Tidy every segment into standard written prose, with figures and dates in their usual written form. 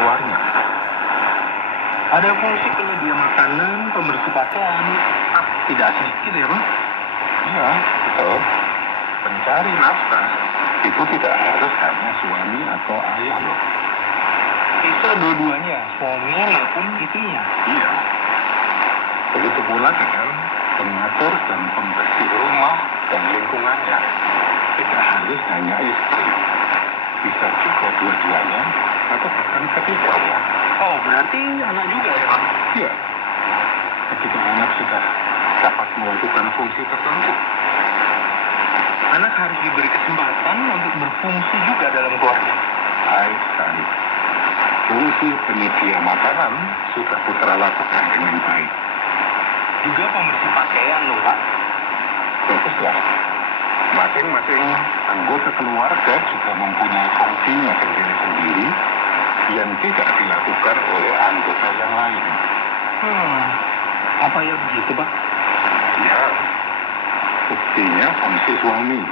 keluarnya. Ada fungsi penyedia makanan, pembersih pakaian. Tidak sedikit ya, Pak? Iya, betul. Pencari nafkah itu tidak harus hanya suami atau ayah loh. Bisa dua-duanya, suami maupun istrinya. Iya. Begitu pula dengan pengatur dan pembersih rumah dan lingkungannya. Tidak harus hanya istri. Bisa juga dua-duanya atau bahkan ketiganya. Oh, berarti anak juga ya, Pak? Iya. Ketika anak sudah dapat melakukan fungsi tertentu. Anak harus diberi kesempatan untuk berfungsi juga dalam keluarga. Baik sekali. Fungsi penyedia makanan sudah putra lakukan dengan baik. Juga pembersih pakaian loh, Pak. Baguslah. Masing-masing anggota keluarga juga mempunyai fungsinya sendiri-sendiri yang tidak dilakukan oleh anggota yang lain. Apa ya begitu, Pak? Ya, buktinya fungsi suami.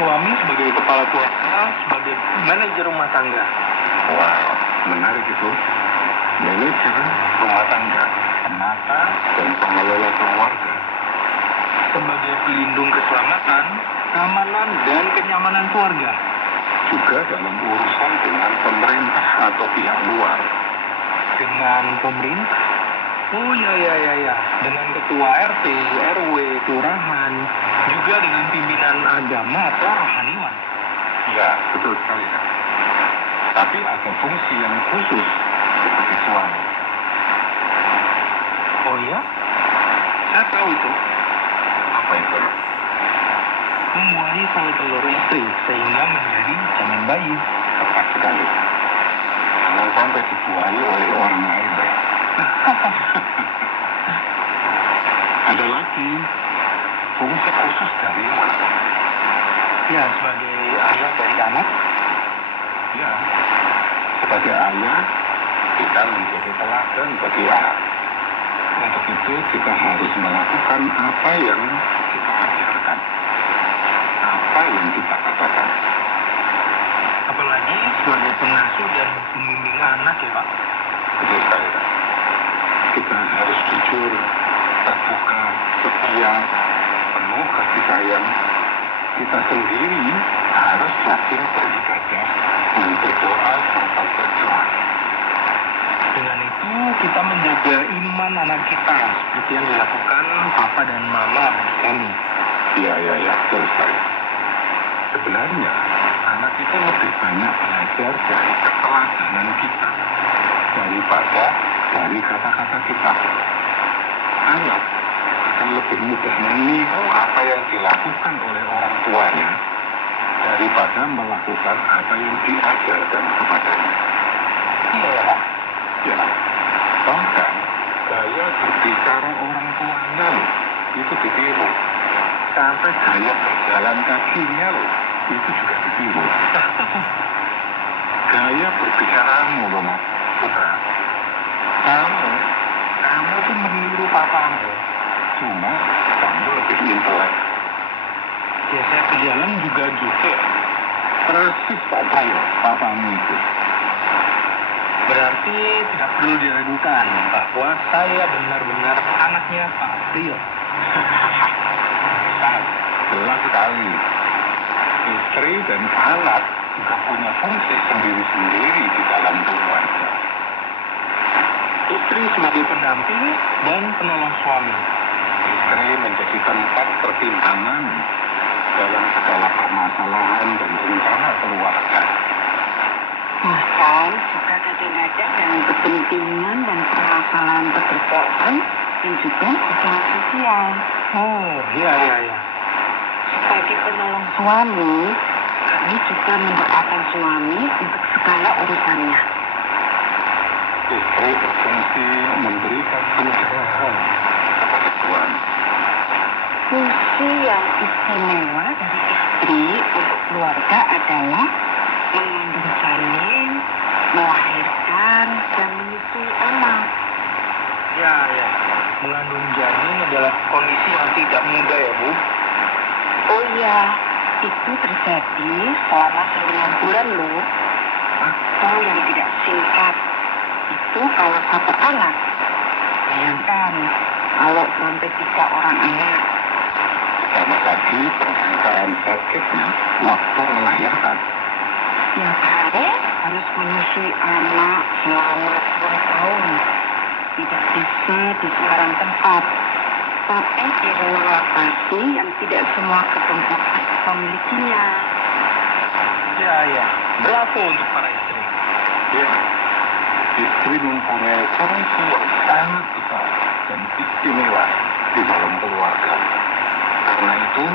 Suami sebagai kepala keluarga, sebagai manajer rumah tangga. Wow, menarik itu. Manajer rumah tangga, penata dan pengelola keluarga. Sebagai pelindung keselamatan, keamanan, dan kenyamanan keluarga. Juga dalam urusan dengan pemerintah atau pihak luar. Dengan pemerintah? Oh ya. Dengan ketua RT, RW, kelurahan. Juga dengan pimpinan agama atau rohaniwan. Ya, betul sekali. Tapi ada fungsi yang khusus sebagai suami. Oh ya? Saya tahu itu. Apa itu? Membuahi sel telur istri sehingga menjadi janin bayi. Tepat sekali. Jangan sampai dibuahi oleh orang lain. Ada lagi fungsi khusus dari ibu. Ya, sebagai ayah dari anak. Ya, sebagai ayah kita menjadi teladan bagi anak. Untuk itu kita harus melakukan apa yang kita ajarkan, apa yang kita katakan. Apalagi sebagai pengasuh dan pembimbing anak ya, Pak. Betul sekali. Kita harus jujur, terbuka, setia, penuh kasih sayang. Kita sendiri harus rajin beribadah dan berdoa serta berjuang. Dengan itu kita menjaga iman anak kita seperti yang dilakukan papa dan mama bagi kami. Iya, betul sekali. Sebenarnya anak itu lebih banyak belajar dari keteladanan kita daripada dari kata-kata kita. Anak akan lebih mudah meniru apa yang dilakukan oleh orang tuanya daripada melakukan apa yang diajarkan kepadanya. Iya ya, Pak. Ya, bahkan gaya berbicara orang tuanya loh, itu ditiru. Sampai gaya berjalan kakinya loh, itu juga ditiru. Gaya berbicaramu loh, Mas Putra. Kamu tuh meniru papamu. Cuma kamu lebih intelek. Ya, saya berjalan juga gitu. Persis papamu itu. Berarti tidak perlu diragukan bahwa saya benar-benar anaknya Pak Trio. Jelas sekali. Istri dan anak juga punya fungsi sendiri-sendiri di dalam keluarga. Istri sebagai pendamping dan penolong suami. Istri menjadi tempat pertimbangan dalam segala permasalahan dan rencana keluarga. Bahkan juga kadang-kadang dalam kepentingan dan permasalahan pekerjaan dan juga hubungan sosial. Oh, iya. Sebagai penolong suami, kami juga mendoakan suami untuk segala urusannya. Istri berfungsi memberikan pencerahan kepada suami. Fungsi yang istimewa dari istri untuk keluarga adalah mengandung janin, melahirkan, dan menyusui anak. Ya. Mengandung janin adalah kondisi yang tidak mudah ya, Bu. Oh iya, itu terjadi selama 9 bulan loh. Hah? waktu yang tidak singkat. Itu kalau satu anak. Bayangkan kalau sampai 3 orang anak. Sama lagi persangkaan sakitnya waktu melahirkan. Tiap hari harus menyusui anak selama 2 tahun. Tidak bisa di sembarang tempat, tapi di ruang lokasi yang tidak semua kelompok memilikinya. Ya. Bravo untuk para istri. Ya, istri mempunyai fungsi yang sangat besar dan istimewa di dalam keluarga. Karena itu,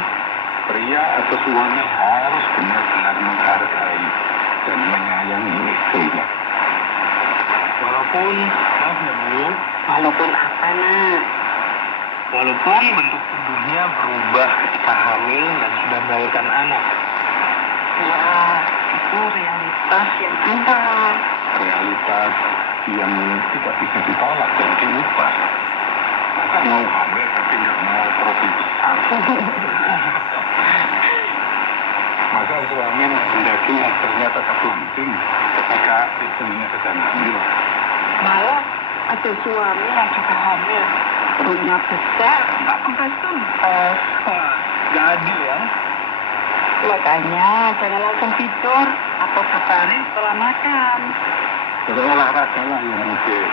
pria atau suami harus benar-benar menghargai dan menyayangi istrinya. Walaupun, maaf ya Bu, Walaupun apa, Nak? walaupun bentuk tubuhnya berubah ketika hamil dan sudah melahirkan anak. Ya, itu realitas yang ada. Realitas yang tidak bisa ditolak dan diubah. Maka mau hamil tapi nggak mau profil besar. Maka suami menghendaki hasilnya tetap langsing ketika istrinya sedang hamil. Malah ada suami yang juga hamil, perutnya besar, nggak membesar. Gak adil ya. Makanya jangan langsung tidur atau berbaring setelah makan. Berolahraga lah yang mungkin.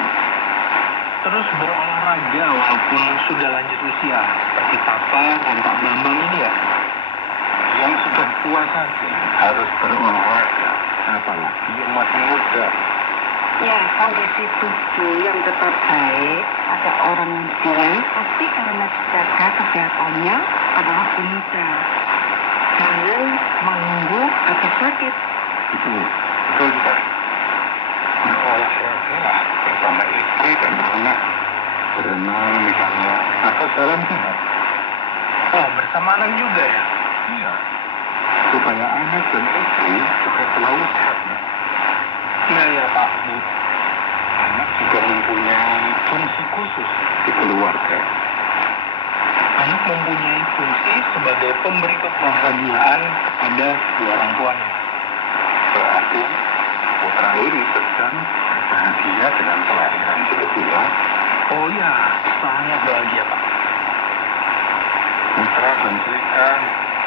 Terus berolahraga walaupun sudah lanjut usia, seperti Papa dan Pak Bambang ini ya. Yang sudah tua saja harus berolahraga, apalagi yang masih muda. Ya, kondisi tubuh yang tetap baik, ada orang yang bilang pasti karena jaga kesehatannya pada waktu muda. Jangan menunggu atau sakit. Betul juga. Berolahraga lah bersama istri dan anak. Berenang misalnya, atau jalan sehat. Oh, bersama anak juga ya. Iya. Supaya anak dan istri juga selalu sehat. Iya Pak Bu. Anak juga mempunyai fungsi khusus di keluarga. Anak mempunyai fungsi sebagai pemberi kebahagiaan kepada kedua orang tuanya. Berarti putra ini sedang berbahagia dengan kelahiran kedua. Oh iya, sangat bahagia Pak. Putra dan Srika